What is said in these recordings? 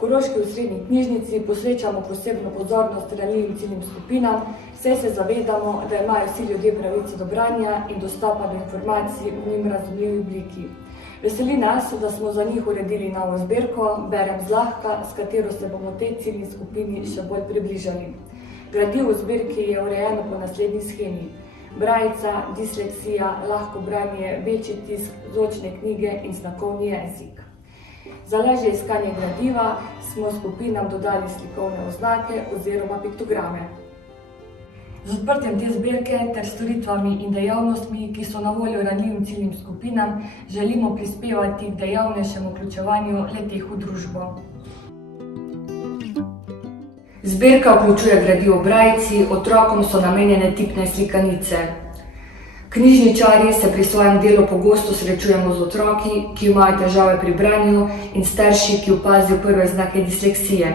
V Koroški osrednji knjižnici posvečamo posebno pozornost ranljivim ciljnim skupinam, saj se zavedamo, da imajo vsi ljudje pravico do branja in dostopa do informacij v njim razumljivi obliki. Veseli nas, da smo za njih uredili novo zbirko Berem zlahka, s katero se bomo tej ciljni skupini še bolj približali. Gradivo v zbirki je urejeno po naslednji shemi: brajica, disleksija, lahko branje, večji tisk, zvočne knjige in znakovni jezik. Za lažje iskanje gradiva smo skupinam dodali slikovne oznake oziroma piktograme. Z odprtjem te zbirke ter storitvami in dejavnostmi, ki so na voljo ranljivim ciljnim skupinam, želimo prispevati k dejavnejšemu vključevanju le-teh v družbo. Zbirka vključuje gradivo v brajici, otrokom so namenjene tipne slikanice. Knjižničarji se pri svojem delu pogosto srečujemo z otroki, ki imajo težave pri branju, in starši, ki opazijo prve znake disleksije.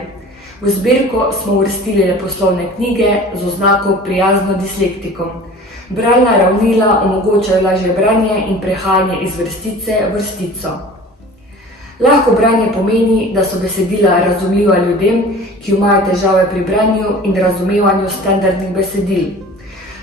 V zbirko smo uvrstili leposlovne knjige z oznako prijazno dislektikom. Bralna ravnila omogočajo lažje branje in prehajanje iz vrstice v vrstico. Lahko branje pomeni, da so besedila razumljiva ljudem, ki imajo težave pri branju in razumevanju standardnih besedil.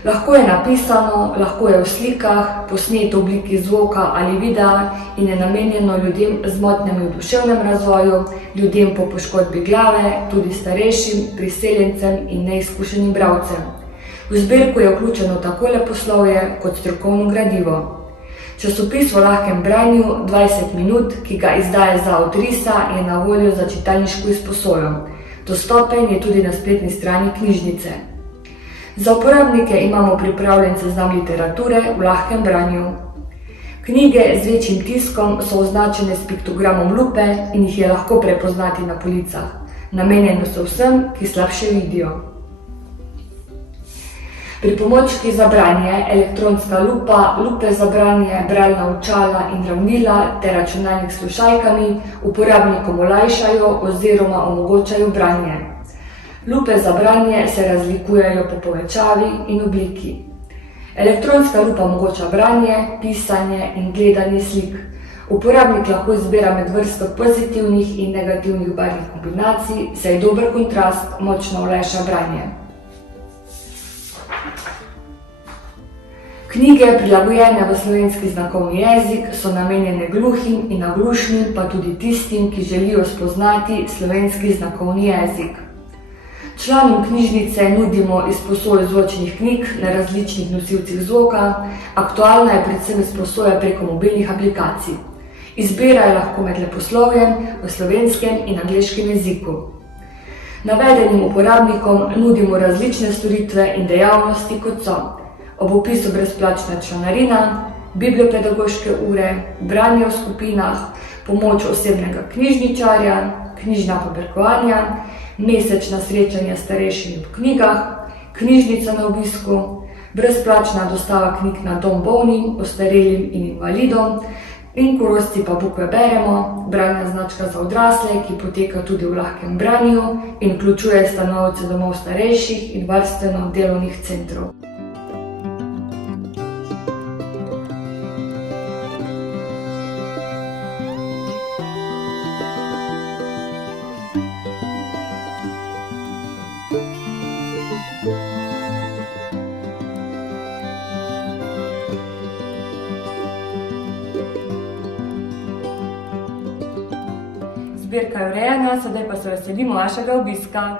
Lahko je napisano, lahko je v slikah, posneto v obliki zvoka ali videa in je namenjeno ljudem z motnjami v duševnem razvoju, ljudem po poškodbi glave, tudi starejšim, priseljencem in neizkušenim bralcem. V zbirko je vključeno tako leposlovje kot strokovno gradivo. Časopis v lahkem branju 20 minut, ki ga izdaja Zavod Risa, je na voljo za čitalniško izposojo. Dostopen je tudi na spletni strani knjižnice. Za uporabnike imamo pripravljen seznam literature v lahkem branju. Knjige z večjim tiskom so označene s piktogramom lupe in jih je lahko prepoznati na policah. Namenjene so vsem, ki slabše vidijo. Pripomočki za branje, elektronska lupa, lupe za branje, bralna očala in ravnila ter računalnik s slušalkami uporabnikom olajšajo oziroma omogočajo branje. Lupe za branje se razlikujejo po povečavi in obliki. Elektronska lupa omogoča branje, pisanje in gledanje slik. Uporabnik lahko izbira med vrsto pozitivnih in negativnih barvnih kombinacij, saj dober kontrast močno olajša branje. Knjige, prilagojene v slovenski znakovni jezik, so namenjene gluhim in naglušnim, pa tudi tistim, ki želijo spoznati slovenski znakovni jezik. Članom knjižnice nudimo izposojo zvočnih knjig na različnih nosilcih zvoka, aktualna je predvsem izposoja preko mobilnih aplikacij. Izbira je lahko med leposlovjem v slovenskem in angleškem jeziku. Navedenim uporabnikom nudimo različne storitve in dejavnosti, kot so ob opisu brezplačna članarina, bibliopedagoške ure, branje v skupinah, pomoč osebnega knjižničarja, knjižna poberkovanja, mesečna srečanja s starejšimi v knjigah, knjižnica na obisku, brezplačna dostava knjig na dom bolnim, ostarelim in invalidom in Korošci pa bukve beremo, bralna značka za odrasle, ki poteka tudi v lahkem branju in vključuje stanovalce domov starejših in varstveno-delovnih centrov. Zbirka je urejena, sedaj pa se veselimo vašega obiska.